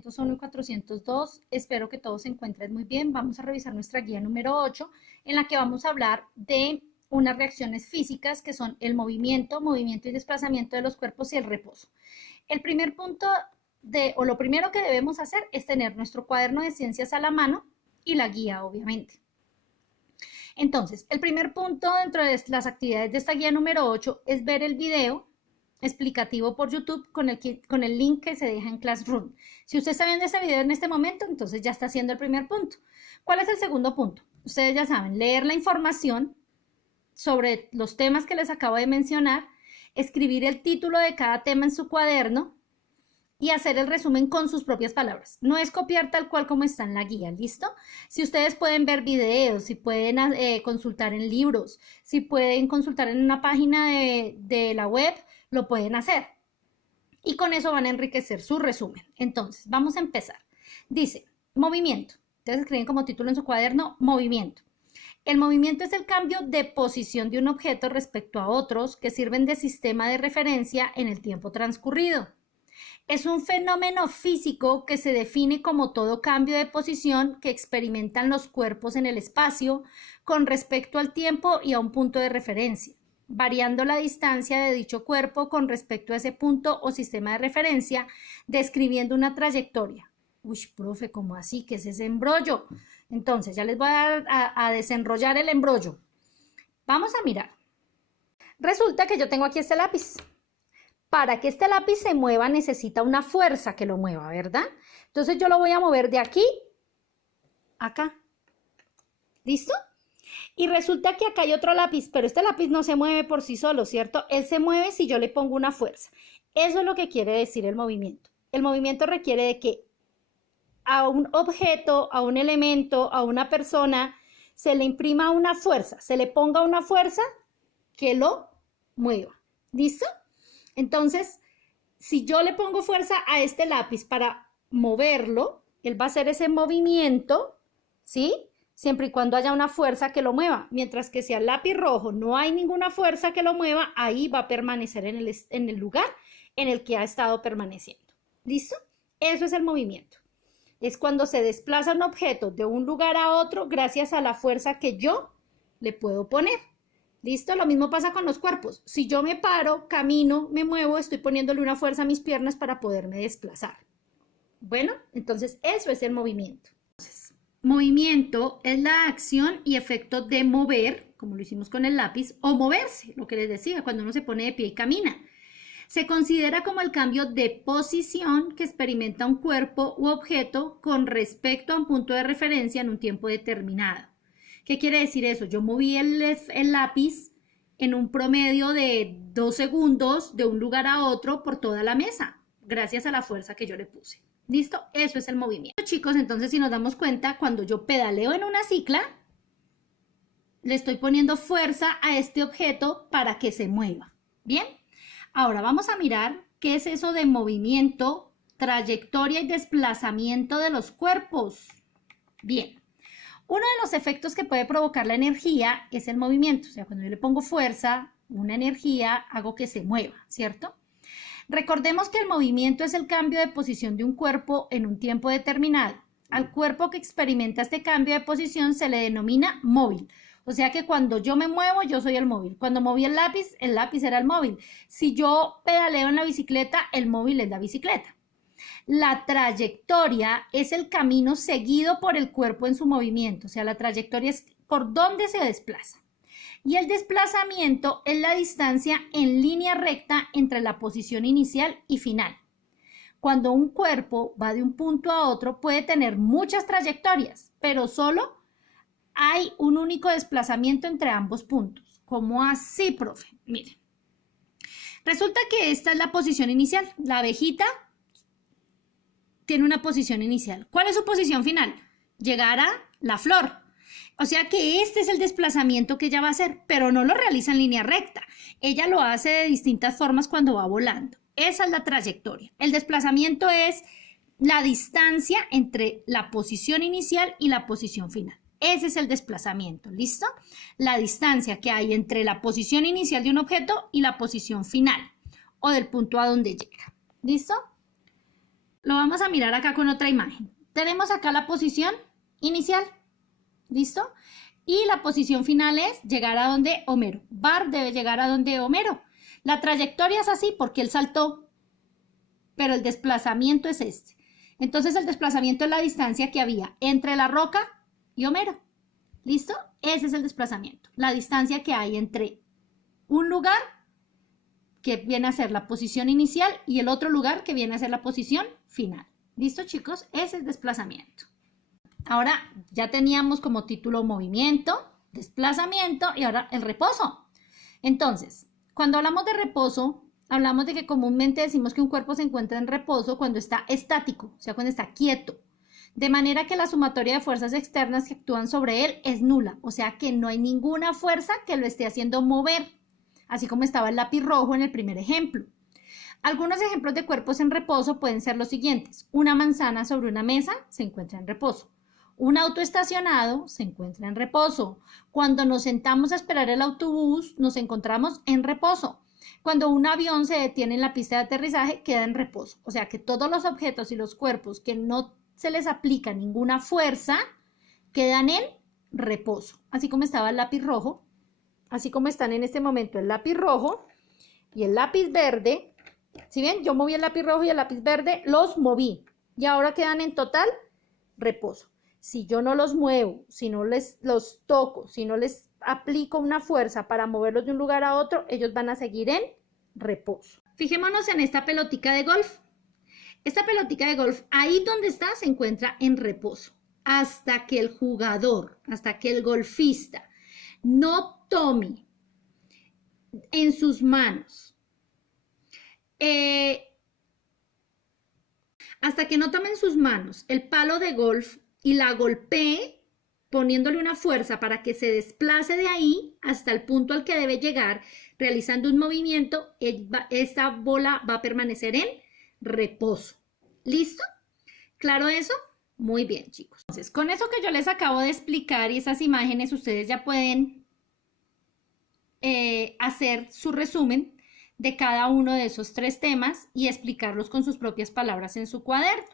401 y 402. Espero que todos se encuentren muy bien. Vamos a revisar nuestra guía número 8, en la que vamos a hablar de unas reacciones físicas que son el movimiento y desplazamiento de los cuerpos y el reposo. El primer punto lo primero que debemos hacer es tener nuestro cuaderno de ciencias a la mano y la guía, obviamente. Entonces, el primer punto dentro de las actividades de esta guía número 8 es ver el video explicativo por YouTube con el link que se deja en Classroom. Si usted está viendo este video en este momento, entonces ya está haciendo el primer punto. ¿Cuál es el segundo punto? Ustedes ya saben, leer la información sobre los temas que les acabo de mencionar, escribir el título de cada tema en su cuaderno y hacer el resumen con sus propias palabras. No es copiar tal cual como está en la guía, ¿listo? Si ustedes pueden ver videos, si pueden consultar en libros, si pueden consultar en una página de la web, lo pueden hacer. Y con eso van a enriquecer su resumen. Entonces, vamos a empezar. Dice, movimiento. Ustedes escriben como título en su cuaderno, movimiento. El movimiento es el cambio de posición de un objeto respecto a otros que sirven de sistema de referencia en el tiempo transcurrido. Es un fenómeno físico que se define como todo cambio de posición que experimentan los cuerpos en el espacio con respecto al tiempo y a un punto de referencia, variando la distancia de dicho cuerpo con respecto a ese punto o sistema de referencia, describiendo una trayectoria. Uy, profe, ¿cómo así? ¿Qué es ese embrollo? Entonces, ya les voy a desenrollar el embrollo. Vamos a mirar. Resulta que yo tengo aquí este lápiz. Para que este lápiz se mueva necesita una fuerza que lo mueva, ¿verdad? Entonces yo lo voy a mover de aquí a acá. ¿Listo? Y resulta que acá hay otro lápiz, pero este lápiz no se mueve por sí solo, ¿cierto? Él se mueve si yo le pongo una fuerza. Eso es lo que quiere decir el movimiento. El movimiento requiere de que a un objeto, a un elemento, a una persona, se le imprima una fuerza, se le ponga una fuerza que lo mueva. ¿Listo? Entonces, si yo le pongo fuerza a este lápiz para moverlo, él va a hacer ese movimiento, ¿sí? Siempre y cuando haya una fuerza que lo mueva. Mientras que si al lápiz rojo no hay ninguna fuerza que lo mueva, ahí va a permanecer en el lugar en el que ha estado permaneciendo. ¿Listo? Eso es el movimiento. Es cuando se desplaza un objeto de un lugar a otro gracias a la fuerza que yo le puedo poner. ¿Listo? Lo mismo pasa con los cuerpos. Si yo me paro, camino, me muevo, estoy poniéndole una fuerza a mis piernas para poderme desplazar. Bueno, entonces eso es el movimiento. Entonces, movimiento es la acción y efecto de mover, como lo hicimos con el lápiz, o moverse, lo que les decía, cuando uno se pone de pie y camina. Se considera como el cambio de posición que experimenta un cuerpo u objeto con respecto a un punto de referencia en un tiempo determinado. ¿Qué quiere decir eso? Yo moví el lápiz en un promedio de 2 segundos de un lugar a otro por toda la mesa, gracias a la fuerza que yo le puse. ¿Listo? Eso es el movimiento. Chicos, entonces si nos damos cuenta, cuando yo pedaleo en una cicla, le estoy poniendo fuerza a este objeto para que se mueva. ¿Bien? Ahora vamos a mirar qué es eso de movimiento, trayectoria y desplazamiento de los cuerpos. Bien. Uno de los efectos que puede provocar la energía es el movimiento. O sea, cuando yo le pongo fuerza, una energía, hago que se mueva, ¿cierto? Recordemos que el movimiento es el cambio de posición de un cuerpo en un tiempo determinado. Al cuerpo que experimenta este cambio de posición se le denomina móvil. O sea que cuando yo me muevo, yo soy el móvil. Cuando moví el lápiz era el móvil. Si yo pedaleo en la bicicleta, el móvil es la bicicleta. La trayectoria es el camino seguido por el cuerpo en su movimiento, o sea, la trayectoria es por dónde se desplaza. Y el desplazamiento es la distancia en línea recta entre la posición inicial y final. Cuando un cuerpo va de un punto a otro, puede tener muchas trayectorias, pero solo hay un único desplazamiento entre ambos puntos. ¿Cómo así, profe? Miren. Resulta que esta es la posición inicial. La abejita tiene una posición inicial. ¿Cuál es su posición final? Llegar a la flor. O sea que este es el desplazamiento que ella va a hacer, pero no lo realiza en línea recta. Ella lo hace de distintas formas cuando va volando. Esa es la trayectoria. El desplazamiento es la distancia entre la posición inicial y la posición final. Ese es el desplazamiento, ¿listo? La distancia que hay entre la posición inicial de un objeto y la posición final o del punto a donde llega. ¿Listo? Lo vamos a mirar acá con otra imagen. Tenemos acá la posición inicial, ¿listo? Y la posición final es llegar a donde Homero. Bart debe llegar a donde Homero. La trayectoria es así porque él saltó, pero el desplazamiento es este. Entonces el desplazamiento es la distancia que había entre la roca y Homero. ¿Listo? Ese es el desplazamiento. La distancia que hay entre un lugar que viene a ser la posición inicial y el otro lugar que viene a ser la posición final. ¿Listo, chicos? Ese es desplazamiento. Ahora ya teníamos como título movimiento, desplazamiento y ahora el reposo. Entonces, cuando hablamos de reposo, hablamos de que comúnmente decimos que un cuerpo se encuentra en reposo cuando está estático, o sea, cuando está quieto. De manera que la sumatoria de fuerzas externas que actúan sobre él es nula, o sea que no hay ninguna fuerza que lo esté haciendo mover, así como estaba el lápiz rojo en el primer ejemplo. Algunos ejemplos de cuerpos en reposo pueden ser los siguientes. Una manzana sobre una mesa se encuentra en reposo. Un auto estacionado se encuentra en reposo. Cuando nos sentamos a esperar el autobús, nos encontramos en reposo. Cuando un avión se detiene en la pista de aterrizaje, queda en reposo. O sea que todos los objetos y los cuerpos que no se les aplica ninguna fuerza, quedan en reposo. Así como estaba el lápiz rojo, así como están en este momento el lápiz rojo y el lápiz verde. ¿Sí ven? Yo moví el lápiz rojo y el lápiz verde, los moví. Y ahora quedan en total reposo. Si yo no los muevo, si no los toco, si no les aplico una fuerza para moverlos de un lugar a otro, ellos van a seguir en reposo. Fijémonos en esta pelotica de golf. Esta pelotica de golf, ahí donde está, se encuentra en reposo. Hasta que el jugador, hasta que el golfista no tome en sus manos, hasta que no tome en sus manos el palo de golf y la golpee, poniéndole una fuerza para que se desplace de ahí hasta el punto al que debe llegar, realizando un movimiento, esta bola va a permanecer en reposo. ¿Listo? ¿Claro eso? Muy bien, chicos. Entonces, con eso que yo les acabo de explicar y esas imágenes, ustedes ya pueden hacer su resumen de cada uno de esos 3 temas y explicarlos con sus propias palabras en su cuaderno.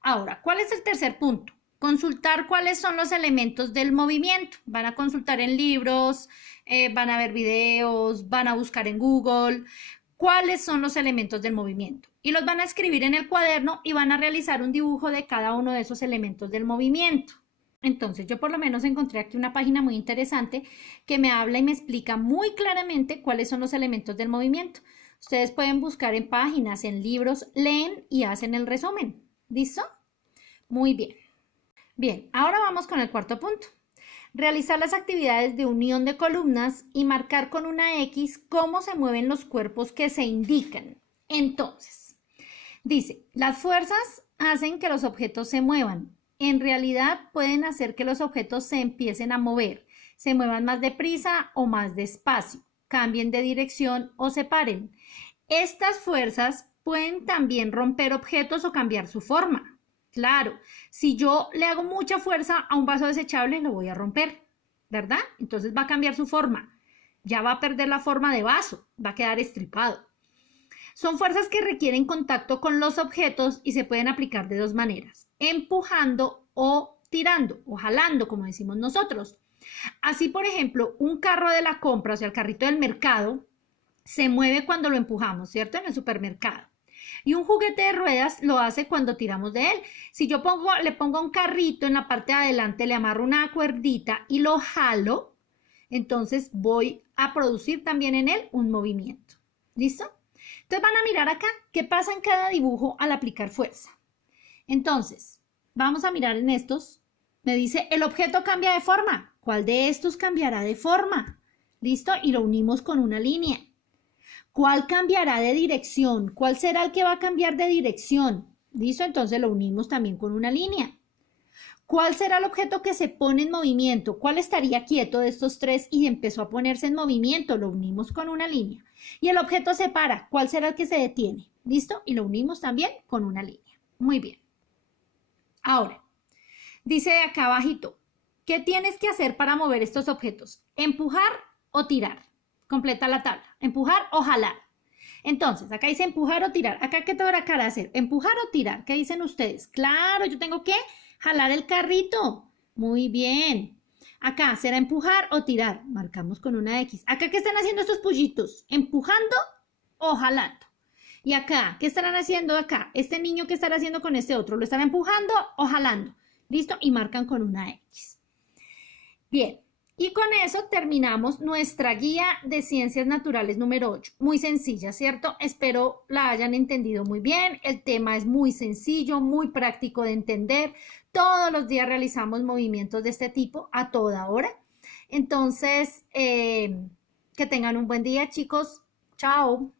Ahora, ¿cuál es el tercer punto? Consultar cuáles son los elementos del movimiento. Van a consultar en libros, van a ver videos, van a buscar en Google cuáles son los elementos del movimiento. Y los van a escribir en el cuaderno y van a realizar un dibujo de cada uno de esos elementos del movimiento. Entonces, yo por lo menos encontré aquí una página muy interesante que me habla y me explica muy claramente cuáles son los elementos del movimiento. Ustedes pueden buscar en páginas, en libros, leen y hacen el resumen. ¿Listo? Muy bien. Bien, ahora vamos con el cuarto punto. Realizar las actividades de unión de columnas y marcar con una X cómo se mueven los cuerpos que se indican. Entonces, dice, las fuerzas hacen que los objetos se muevan. En realidad pueden hacer que los objetos se empiecen a mover, se muevan más deprisa o más despacio, cambien de dirección o se paren. Estas fuerzas pueden también romper objetos o cambiar su forma. Claro, si yo le hago mucha fuerza a un vaso desechable, lo voy a romper, ¿verdad? Entonces va a cambiar su forma. Ya va a perder la forma de vaso, va a quedar estripado. Son fuerzas que requieren contacto con los objetos y se pueden aplicar de 2 maneras, empujando o tirando, o jalando, como decimos nosotros. Así, por ejemplo, un carro de la compra, o sea, el carrito del mercado, se mueve cuando lo empujamos, ¿cierto? En el supermercado. Y un juguete de ruedas lo hace cuando tiramos de él. Si yo le pongo un carrito en la parte de adelante, le amarro una cuerdita y lo jalo, entonces voy a producir también en él un movimiento. ¿Listo? Entonces van a mirar acá qué pasa en cada dibujo al aplicar fuerza. Entonces, vamos a mirar en estos. Me dice, el objeto cambia de forma. ¿Cuál de estos cambiará de forma? ¿Listo? Y lo unimos con una línea. ¿Cuál cambiará de dirección? ¿Cuál será el que va a cambiar de dirección? ¿Listo? Entonces lo unimos también con una línea. ¿Cuál será el objeto que se pone en movimiento? ¿Cuál estaría quieto de estos 3 y empezó a ponerse en movimiento? Lo unimos con una línea. Y el objeto se para. ¿Cuál será el que se detiene? ¿Listo? Y lo unimos también con una línea. Muy bien. Ahora, dice acá abajito, ¿qué tienes que hacer para mover estos objetos? ¿Empujar o tirar? Completa la tabla. Empujar o jalar. Entonces, acá dice empujar o tirar. Acá, ¿qué toca cara hacer? ¿Empujar o tirar? ¿Qué dicen ustedes? Claro, yo tengo que jalar el carrito. Muy bien. Acá, ¿será empujar o tirar? Marcamos con una X. Acá, ¿qué están haciendo estos pollitos? ¿Empujando o jalando? Y acá, ¿qué estarán haciendo acá? Este niño, ¿qué estará haciendo con este otro? ¿Lo estará empujando o jalando? ¿Listo? Y marcan con una X. Bien, y con eso terminamos nuestra guía de ciencias naturales número 8. Muy sencilla, ¿cierto? Espero la hayan entendido muy bien. El tema es muy sencillo, muy práctico de entender. Todos los días realizamos movimientos de este tipo a toda hora. Entonces, que tengan un buen día, chicos. Chao.